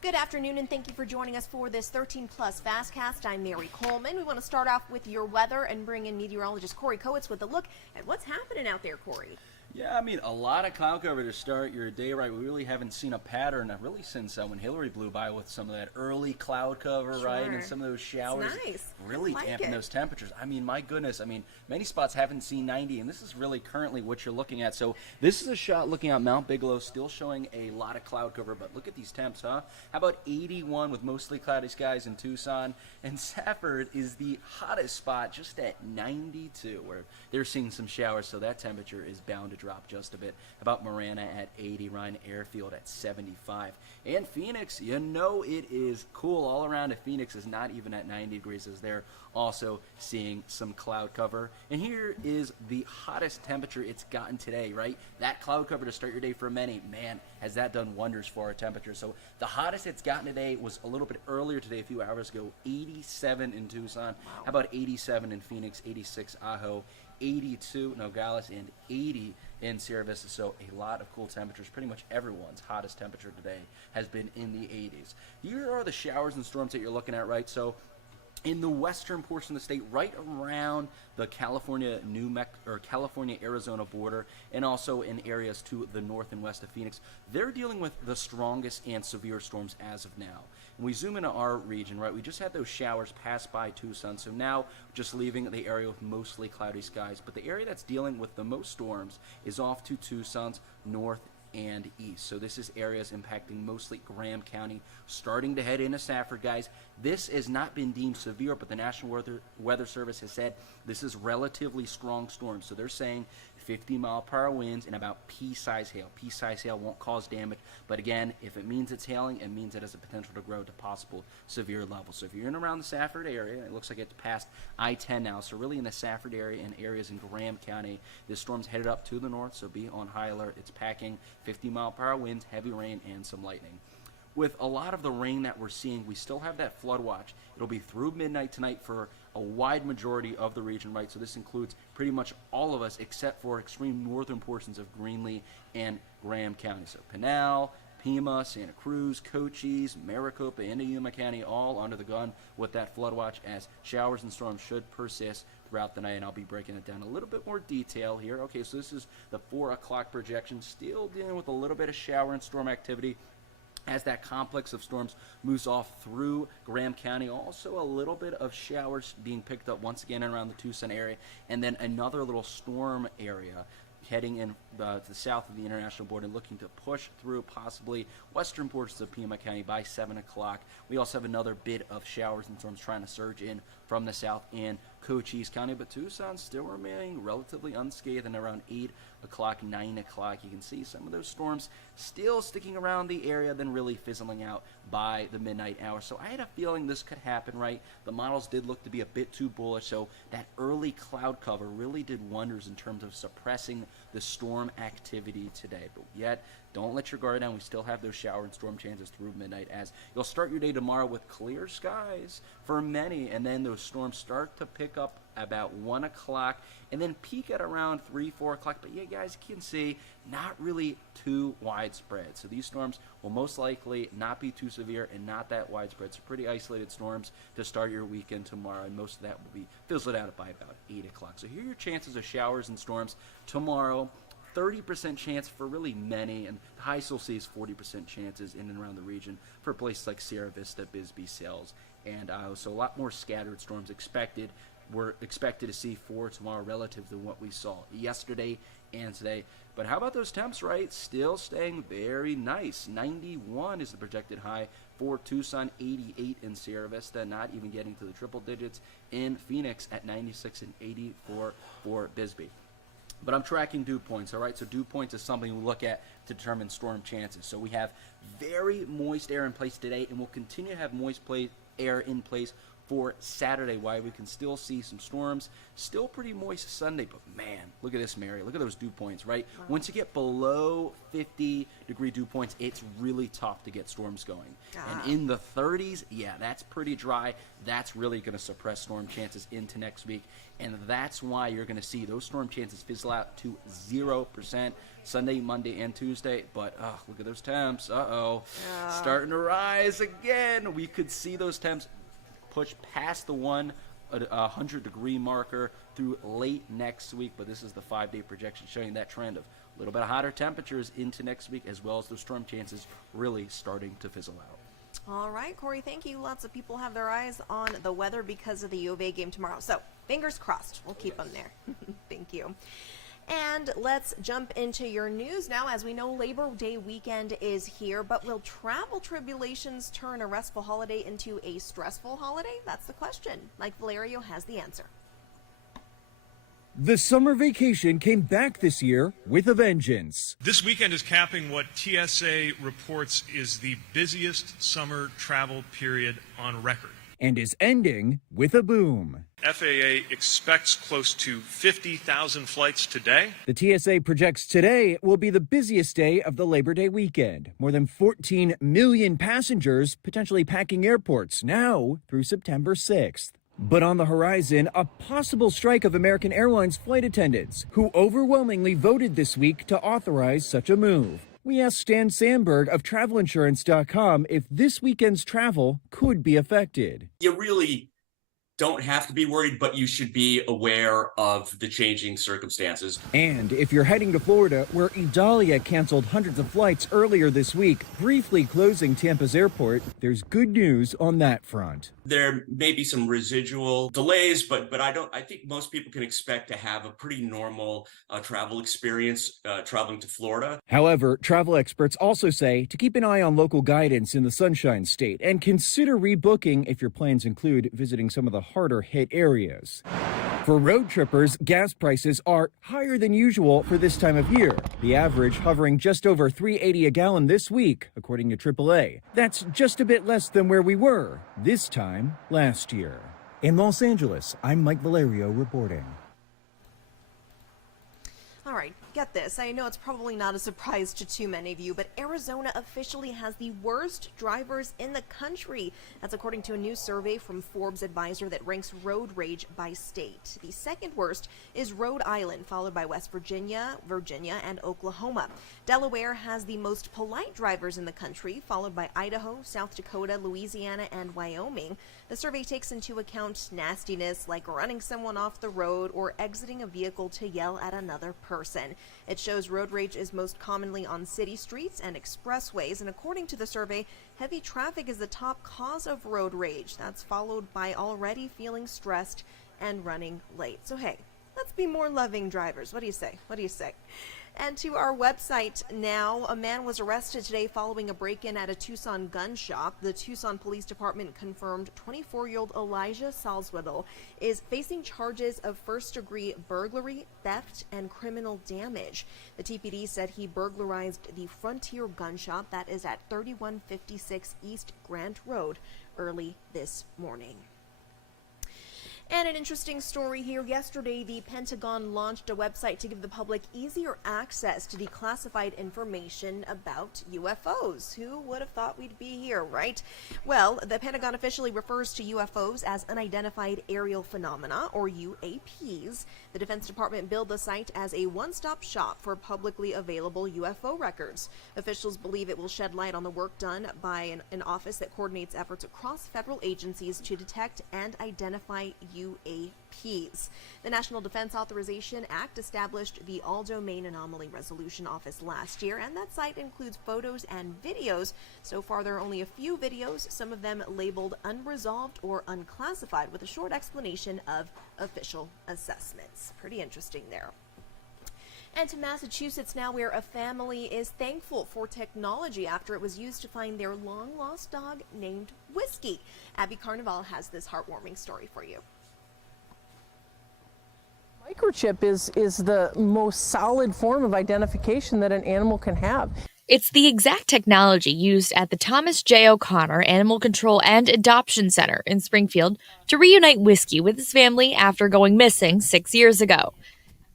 Good afternoon, and thank you for joining us for this 13 Plus FastCast. I'm Mary Coleman. We want to start off with your weather and bring in meteorologist Corey Kowitz with a look at what's happening out there, Corey. Yeah, I mean, a lot of cloud cover to start your day, right? We really haven't seen a pattern really since when Hillary blew by with some of that early cloud cover, right? And some of those showers really dampen those temperatures. I mean, my goodness. I mean, many spots haven't seen 90, and this is really currently what you're looking at. So this is a shot looking at Mount Bigelow, still showing a lot of cloud cover, but look at these temps, huh? How about 81 with mostly cloudy skies in Tucson? And Safford is the hottest spot, just at 92, where they're seeing some showers, so that temperature is bound to drop just a bit. About Marana at 80, Ryan Airfield at 75. And Phoenix, you know it is cool all around. If Phoenix is not even at 90 degrees, as they're also seeing some cloud cover. And here is the hottest temperature it's gotten today, right? That cloud cover to start your day for many, man, has that done wonders for our temperature. So the hottest it's gotten today was a little bit earlier today, a few hours ago, 87 in Tucson. How about 87 in Phoenix, 86 Ajo, 82 Nogales, and 80 in Sierra Vista. So a lot of cool temperatures. Pretty much everyone's hottest temperature today has been in the 80s. Here are the showers and storms that you're looking at, right? So in the western portion of the state, right around the California Arizona border, and also in areas to the north and west of Phoenix, they're dealing with the strongest and severe storms as of now. And we zoom into our region, right? We just had those showers pass by Tucson, so now just leaving the area with mostly cloudy skies. But the area that's dealing with the most storms is off to Tucson's north and east. So this is areas impacting mostly Graham County, starting to head into Safford, guys. This has not been deemed severe, but the National Weather Service has said this is relatively strong storms. So they're saying 50-mile-per-hour winds and about pea-size hail. Pea-size hail won't cause damage, but again, if it means it's hailing, it means it has the potential to grow to possible severe levels. So if you're in and around the Safford area, it looks like it's past I-10 now, so really in the Safford area and areas in Graham County, this storm's headed up to the north, so be on high alert. It's packing 50-mile-per-hour winds, heavy rain, and some lightning. With a lot of the rain that we're seeing, we still have that flood watch. It'll be through midnight tonight for a wide majority of the region, right? So this includes pretty much all of us except for extreme northern portions of Greenlee and Graham County. So Pinal, Pima, Santa Cruz, Cochise, Maricopa, and Yuma County all under the gun with that flood watch, as showers and storms should persist throughout the night, and I'll be breaking it down a little bit more detail here. Okay, so this is the 4 o'clock projection, still dealing with a little bit of shower and storm activity as that complex of storms moves off through Graham County. Also a little bit of showers being picked up once again around the Tucson area, and then another little storm area heading in to the south of the international border, looking to push through possibly western portions of Pima County by 7 o'clock. We also have another bit of showers and storms trying to surge in from the south in Cochise County, but Tucson still remaining relatively unscathed, and around 8 o'clock, 9 o'clock, you can see some of those storms still sticking around the area, then really fizzling out by the midnight hour. So I had a feeling this could happen, right? The models did look to be a bit too bullish, so that early cloud cover really did wonders in terms of suppressing the storm activity today. But yet, don't let your guard down. We still have those shower and storm chances through midnight, as you'll start your day tomorrow with clear skies for many, and then those storms start to pick up about 1 o'clock and then peak at around 3, 4 o'clock. But yeah, guys, you can see not really too widespread. So these storms will most likely not be too severe and not that widespread. So pretty isolated storms to start your weekend tomorrow, and most of that will be fizzled out by about 8 o'clock. So here are your chances of showers and storms tomorrow. 30% chance for really many, and the highest you'll see is 40% chances in and around the region for places like Sierra Vista, Bisbee, Sales, and so a lot more scattered storms expected. We're expected to see for tomorrow relative to what we saw yesterday and today. But how about those temps, right? Still staying very nice. 91 is the projected high for Tucson, 88 in Sierra Vista, not even getting to the triple digits in Phoenix at 96 and 84 for Bisbee. But I'm tracking dew points, all right? So dew points is something we look at to determine storm chances. So we have very moist air in place today, and we'll continue to have moist air in place for Saturday, why we can still see some storms. Still pretty moist Sunday, but man, look at this, Mary. Look at those dew points, right? Wow. Once you get below 50-degree dew points, it's really tough to get storms going. And in the 30s, yeah, that's pretty dry. That's really going to suppress storm chances into next week. And that's why you're going to see those storm chances fizzle out to 0% Sunday, Monday, and Tuesday. But look at those temps. Starting to rise again. We could see those temps push past the 100-degree marker through late next week. But this is the 5-day projection showing that trend of a little bit of hotter temperatures into next week, as well as those storm chances really starting to fizzle out. All right, Corey, thank you. Lots of people have their eyes on the weather because of the U of A game tomorrow. So fingers crossed. We'll keep them there. Thank you. And let's jump into your news now. As we know, Labor Day weekend is here, but will travel tribulations turn a restful holiday into a stressful holiday? That's the question. Mike Valerio has the answer. The summer vacation came back this year with a vengeance. This weekend is capping what TSA reports is the busiest summer travel period on record. And is ending with a boom. FAA expects close to 50,000 flights today. The TSA projects today will be the busiest day of the Labor Day weekend. More than 14 million passengers potentially packing airports now through September 6th. But on the horizon, a possible strike of American Airlines flight attendants, who overwhelmingly voted this week to authorize such a move. We asked Stan Sandberg of TravelInsurance.com if this weekend's travel could be affected. You really don't have to be worried, but you should be aware of the changing circumstances. And if you're heading to Florida, where Idalia canceled hundreds of flights earlier this week, briefly closing Tampa's airport, there's good news on that front. There may be some residual delays, but I think most people can expect to have a pretty normal travel experience traveling to Florida. However, travel experts also say to keep an eye on local guidance in the Sunshine State and consider rebooking if your plans include visiting some of the harder hit areas. For road trippers, gas prices are higher than usual for this time of year. The average hovering just over $3.80 a gallon this week, according to AAA. That's just a bit less than where we were this time last year. In Los Angeles, I'm Mike Valerio reporting. All right, get this. I know it's probably not a surprise to too many of you, but Arizona officially has the worst drivers in the country. That's according to a new survey from Forbes Advisor that ranks road rage by state. The second worst is Rhode Island, followed by West Virginia, and Oklahoma. Delaware has the most polite drivers in the country, followed by Idaho, South Dakota, Louisiana, and Wyoming. The survey takes into account nastiness like running someone off the road or exiting a vehicle to yell at another person. It shows road rage is most commonly on city streets and expressways, and according to the survey, heavy traffic is the top cause of road rage. That's followed by already feeling stressed and running late. So hey, let's be more loving drivers. What do you say? What do you say? And to our website now, a man was arrested today following a break-in at a Tucson gun shop. The Tucson Police Department confirmed 24-year-old Elijah Salzwedel is facing charges of first-degree burglary, theft, and criminal damage. The TPD said he burglarized the Frontier gun shop that is at 3156 East Grant Road early this morning. And an interesting story here. Yesterday, the Pentagon launched a website to give the public easier access to declassified information about UFOs. Who would have thought we'd be here, right? Well, the Pentagon officially refers to UFOs as unidentified aerial phenomena, or UAPs. The Defense Department billed the site as a one-stop shop for publicly available UFO records. Officials believe it will shed light on the work done by an office that coordinates efforts across federal agencies to detect and identify UAPs. The National Defense Authorization Act established the All-Domain Anomaly Resolution Office last year, and that site includes photos and videos. So far, there are only a few videos, some of them labeled unresolved or unclassified, with a short explanation of official assessments. Pretty interesting there. And to Massachusetts now, where a family is thankful for technology after it was used to find their long-lost dog named Whiskey. Abby Carnival has this heartwarming story for you. Microchip is the most solid form of identification that an animal can have. It's the exact technology used at the Thomas J. O'Connor Animal Control and Adoption Center in Springfield to reunite Whiskey with his family after going missing 6 years ago.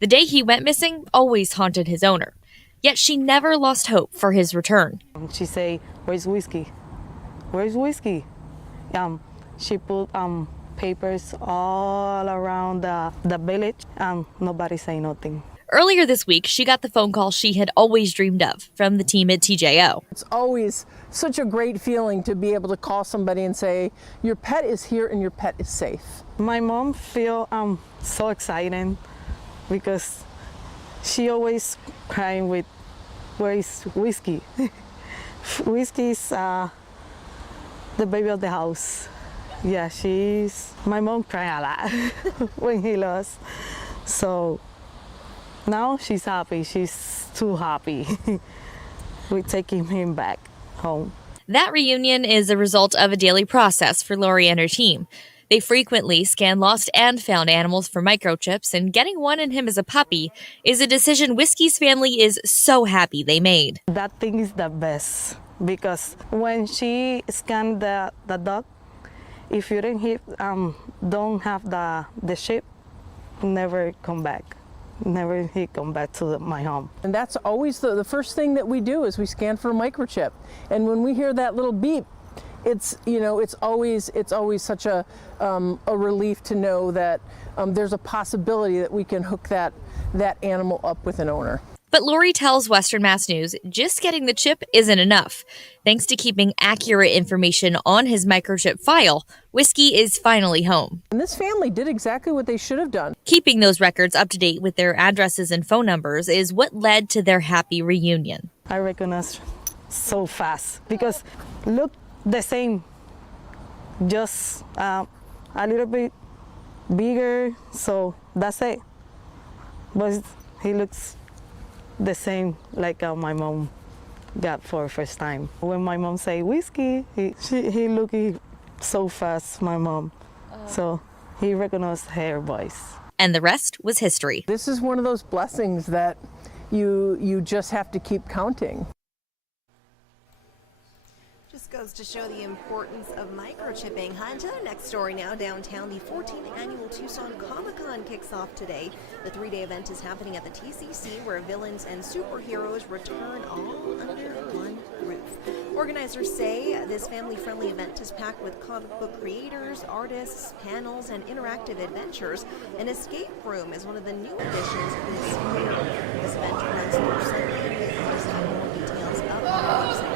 The day he went missing always haunted his owner, yet she never lost hope for his return. She say, "Where's Whiskey? Where's Whiskey?" She put papers all around the village, and nobody say nothing. Earlier this week, she got the phone call she had always dreamed of from the team at TJO. It's always such a great feeling to be able to call somebody and say, your pet is here and your pet is safe. My mom feel so excited because she always crying with, "Where is Whiskey?" Whiskey is the baby of the house. Yeah, my mom cry a lot when he lost. So now she's happy. She's too happy. We're taking him back home. That reunion is a result of a daily process for Lori and her team. They frequently scan lost and found animals for microchips, and getting one in him as a puppy is a decision Whiskey's family is so happy they made. That thing is the best because when she scanned the dog, if you don't have the chip, never come back. Never he come back to my home. And that's always the first thing that we do is we scan for a microchip. And when we hear that little beep, it's always such a relief to know that there's a possibility that we can hook that animal up with an owner. But Lori tells Western Mass News just getting the chip isn't enough. Thanks to keeping accurate information on his microchip file, Whiskey is finally home. And this family did exactly what they should have done. Keeping those records up to date with their addresses and phone numbers is what led to their happy reunion. I recognize so fast because look the same, just a little bit bigger, so that's it. But he looks the same like my mom got for first time. When my mom say Whiskey, he looking so fast, my mom. So he recognized her voice. And the rest was history. This is one of those blessings that you just have to keep counting. Just goes to show the importance of microchipping. Until our next story now, downtown, the 14th annual Tucson Comic-Con kicks off today. The 3-day event is happening at the TCC, where villains and superheroes return all under one roof. Organizers say this family-friendly event is packed with comic book creators, artists, panels, and interactive adventures. An escape room is one of the new additions this year. This event runs through Sunday. More details up on our website.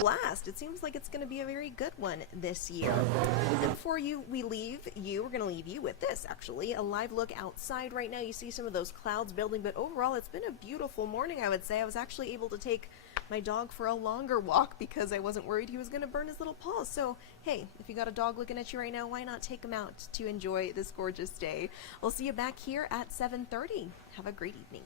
Blast. It seems like it's going to be a very good one this year. And before we leave you, we're going to leave you with this, actually. A live look outside right now. You see some of those clouds building, but overall it's been a beautiful morning, I would say. I was actually able to take my dog for a longer walk because I wasn't worried he was going to burn his little paws. So, hey, if you got a dog looking at you right now, why not take him out to enjoy this gorgeous day? We'll see you back here at 7:30. Have a great evening.